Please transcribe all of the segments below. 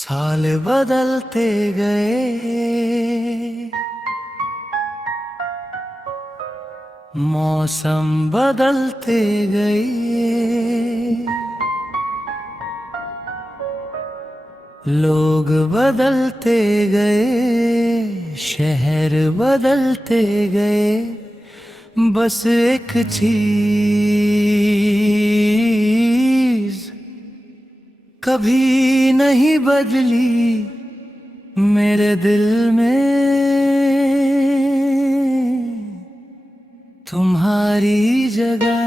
साल बदलते गए, मौसम बदलते गए, लोग बदलते गए, शहर बदलते गए, बस एक चीज कभी नहीं बदली मेरे दिल में, तुम्हारी जगह।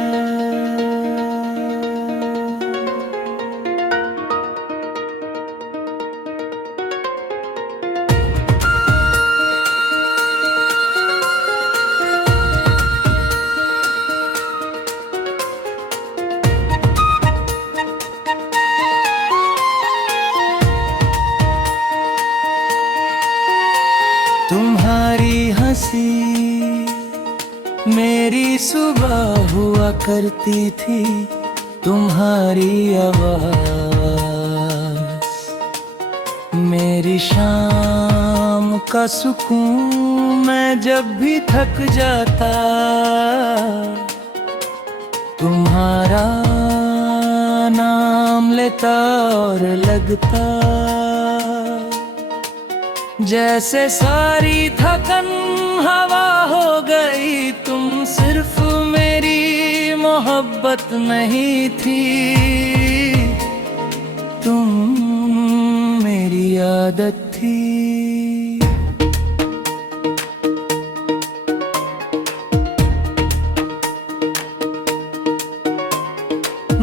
तुम्हारी हंसी मेरी सुबह हुआ करती थी, तुम्हारी आवाज मेरी शाम का सुकून। मैं जब भी थक जाता तुम्हारा नाम लेता और लगता जैसे सारी थकन हवा हो गई। तुम सिर्फ मेरी मोहब्बत नहीं थी, तुम मेरी आदत थी।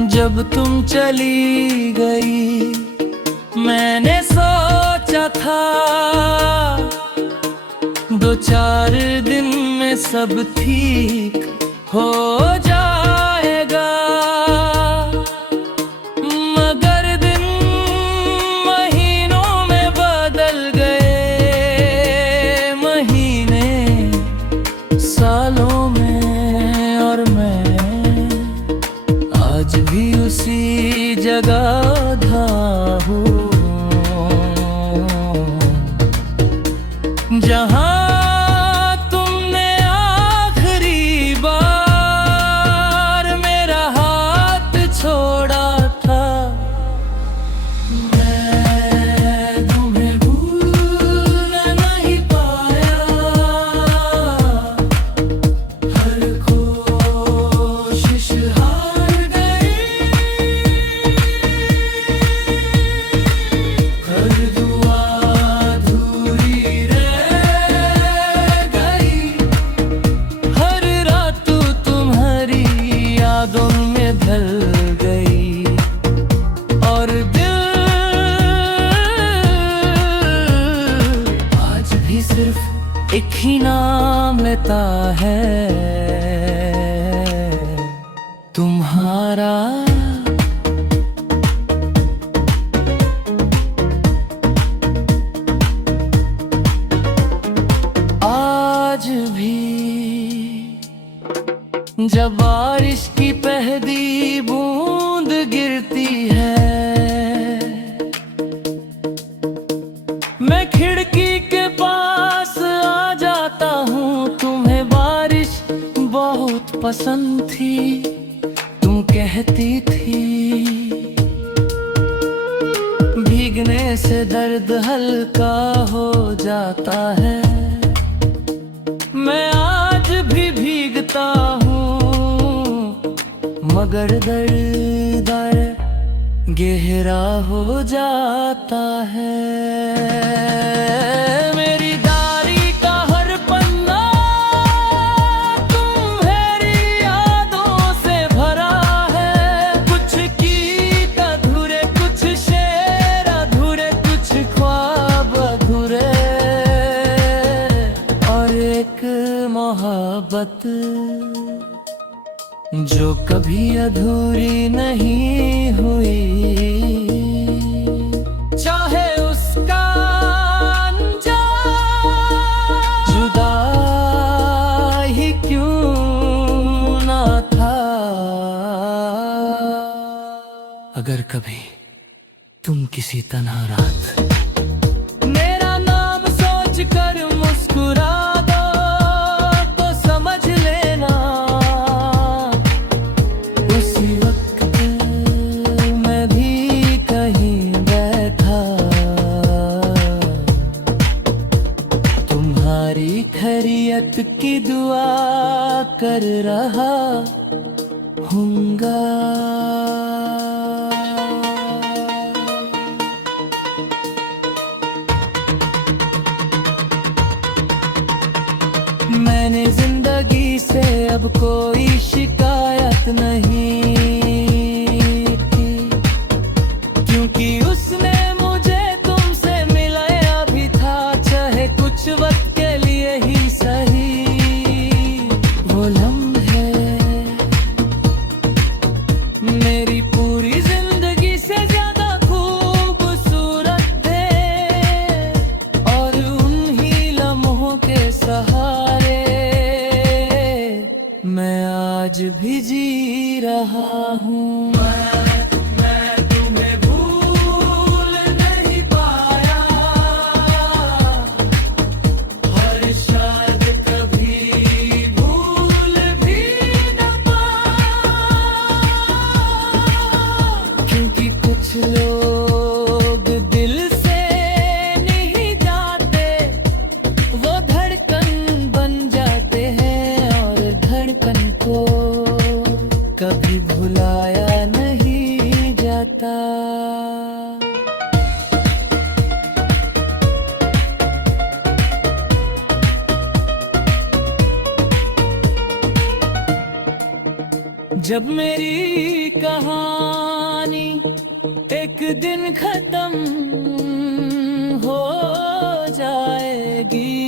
जब तुम चली गई मैंने सोचा था 2-4 दिन में सब ठीक हो जाएगा, मगर दिन महीनों में बदल गए, महीने सालों में, और मैं आज भी उसी जगह था हूँ जहाँ तुमने आखिरी बार मेरा हाथ छोड़ा था। मैं तुम्हें भूल नहीं पाया, हर कोशिश हार गई, हर दुआ ढल गई, और दिल आज भी सिर्फ एक ही नाम लेता है, तुम्हारा। आज भी जब बारिश की पहली बूंद गिरती है, मैं खिड़की के पास आ जाता हूँ। तुम्हें बारिश बहुत पसंद थी, तुम कहती थी भीगने से दर्द हल्का हो जाता है। मैं आज भी भीगता हूँ मगर दर्द गहरा हो जाता है। मेरी डायरी का हर पन्ना तुम्हारी यादों से भरा है, कुछ गीत अधूरे, कुछ शेर अधूरे, कुछ ख्वाब अधूरे, और एक मोहब्बत जो कभी अधूरी नहीं हुई, चाहे उसका अंजाम जुदा ही क्यों ना था। अगर कभी तुम किसी तन्हा रात मेरा नाम सोच कर मुस्कुरा दो तो समझ लेना उसी वक्त मैं भी कहीं बैठा तुम्हारी खैरियत की दुआ कर रहा हूँगा। मैंने जिंदगी से अब कोई शिकायत नहीं की, क्योंकि उसने मुझे तुमसे मिलाया भी था, चाहे कुछ वक्त के लिए ही सही। वो लम्हे मेरी पूरी जिंदगी से ज्यादा खूबसूरत थे और उन्हीं लम्हों के सहारे मैं आज भी जी रहा हूँ। मैं तुम्हें भूल नहीं पाया, और शायद कभी भूल भी न पाया, क्योंकि कुछ लोग दिल से नहीं जाते, वो धड़कन बन जाते हैं और धड़कन को कभी भुलाया नहीं जाता। जब मेरी कहानी एक दिन खत्म हो जाएगी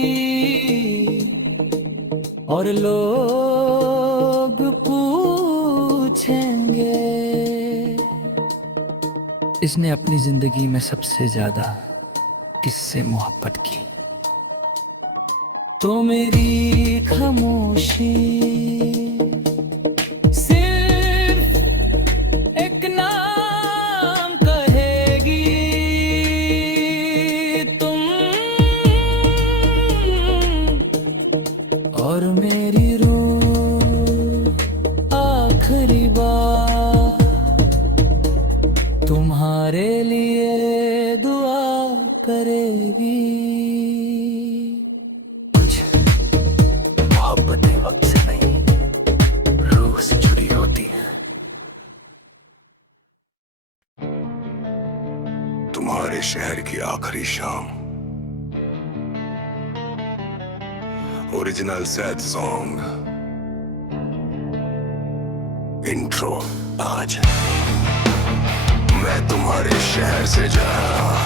और लोग पूछेंगे इसने अपनी जिंदगी में सबसे ज्यादा किससे मोहब्बत की, तो मेरी खामोशी सिर्फ एक नाम कहेगी, तुम। और मेरी रूह आखिरी बार तुम्हारे लिए दुआ करेगी। कुछ मोहब्बतें वक्त से नहीं, रूह से जुड़ी होती है। तुम्हारे शहर की आखिरी शाम, ओरिजिनल सैड सॉन्ग इंट्रो। आज मैं तुम्हारे शहर से जा रहा,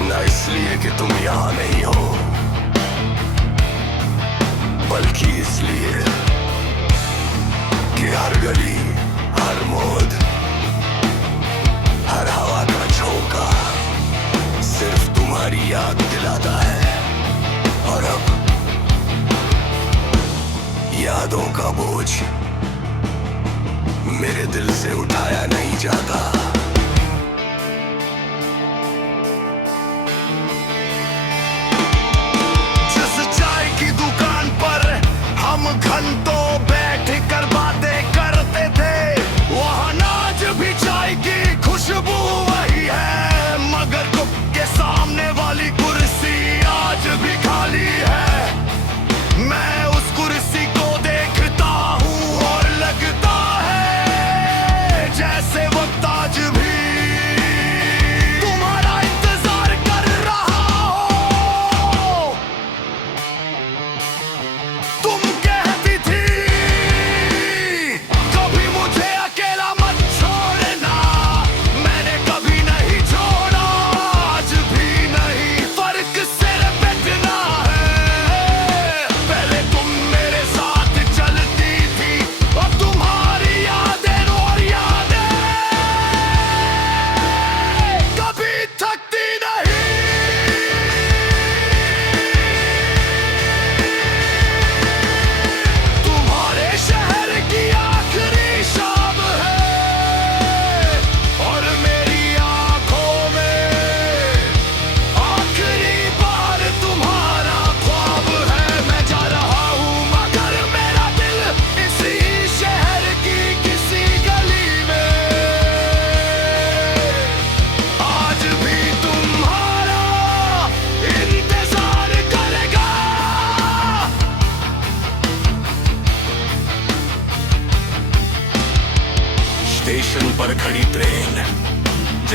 न इसलिए कि तुम यहां नहीं हो, बल्कि इसलिए कि हर गली, हर मोड़, हर हवा का झोंका सिर्फ तुम्हारी याद दिलाता है। और अब यादों का बोझ मेरे दिल से उठाया नहीं जाता। जिस चाय की दुकान पर हम घंटों बैठ कर बातें करते थे, वहां ना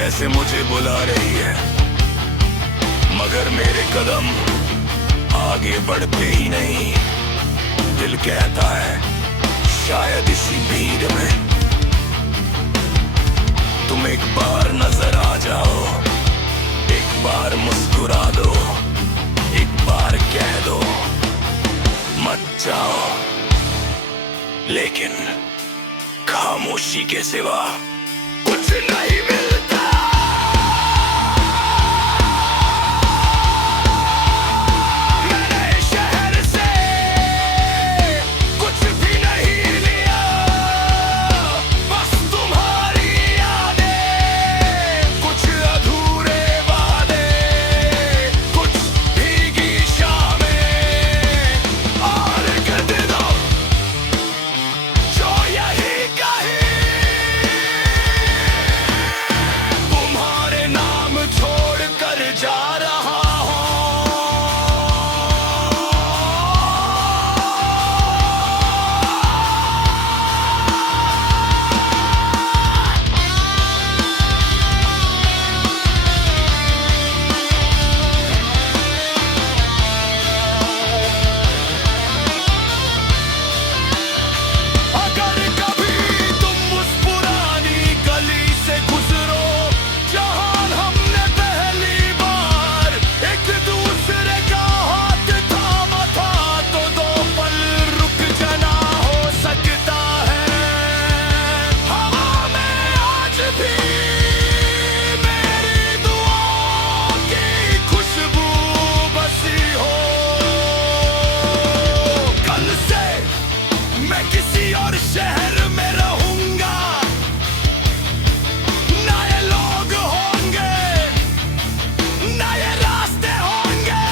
जैसे मुझे बुला रही है, मगर मेरे कदम आगे बढ़ते ही नहीं। दिल कहता है शायद इसी भीड़ में तुम एक बार नजर आ जाओ, एक बार मुस्कुरा दो, एक बार कह दो मत जाओ। लेकिन खामोशी के सिवा कुछ नहीं मिलता। मैंने शहर से कुछ भी नहीं लिया, बस तुम्हारी यादें, कुछ अधूरे वादे, कुछ भीगी शामें और गदगद जो यही कहीं तुम्हारे नाम छोड़ कर जा रहा हूं। अगर कभी तुम उस पुरानी गली से गुजरो जहां हमने पहली बार एक दूसरे का हाथ थामा था, तो दो पल रुक जाना हो सकता है। हवा में आज भी मेरी दुआओं की खुशबू बसी हो। कल से मैं किसी और शहर में रहूंगा, नए लोग होंगे, नए रास्ते होंगे,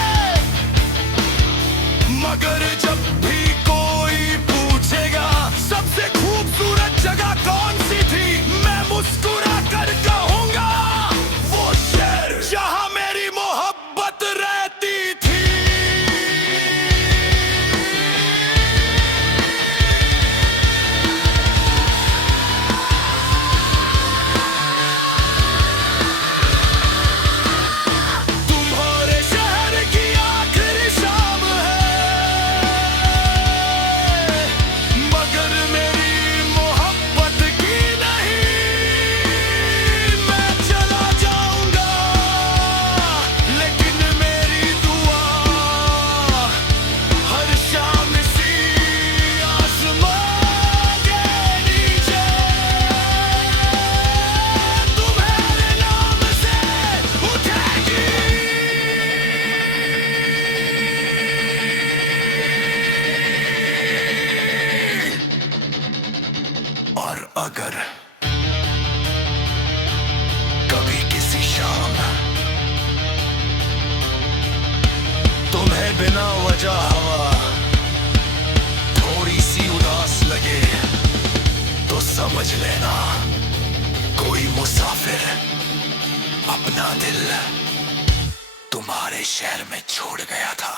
मगर जब भी कोई पूछेगा सबसे खूबसूरत जगह कौन सी थी, मैं मुस्कुरा कर कहूंगा वो शहर जहां मेरी मोहब्बत रहती थी। तुम्हारे शहर की आखिरी शाम है, मगर मेरी मोहब्बत की नहीं। मैं चला जाऊंगा, लेकिन मेरी दुआ हर शाम इसी आसमान के नीचे तुम्हारे नाम से उठेगी। और अगर कभी किसी शाम तुम्हें बिना वजह हवा थोड़ी सी उदास लगे, तो समझ लेना कोई मुसाफिर अपना दिल तुम्हारे शहर में छोड़ गया था।